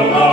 Oh.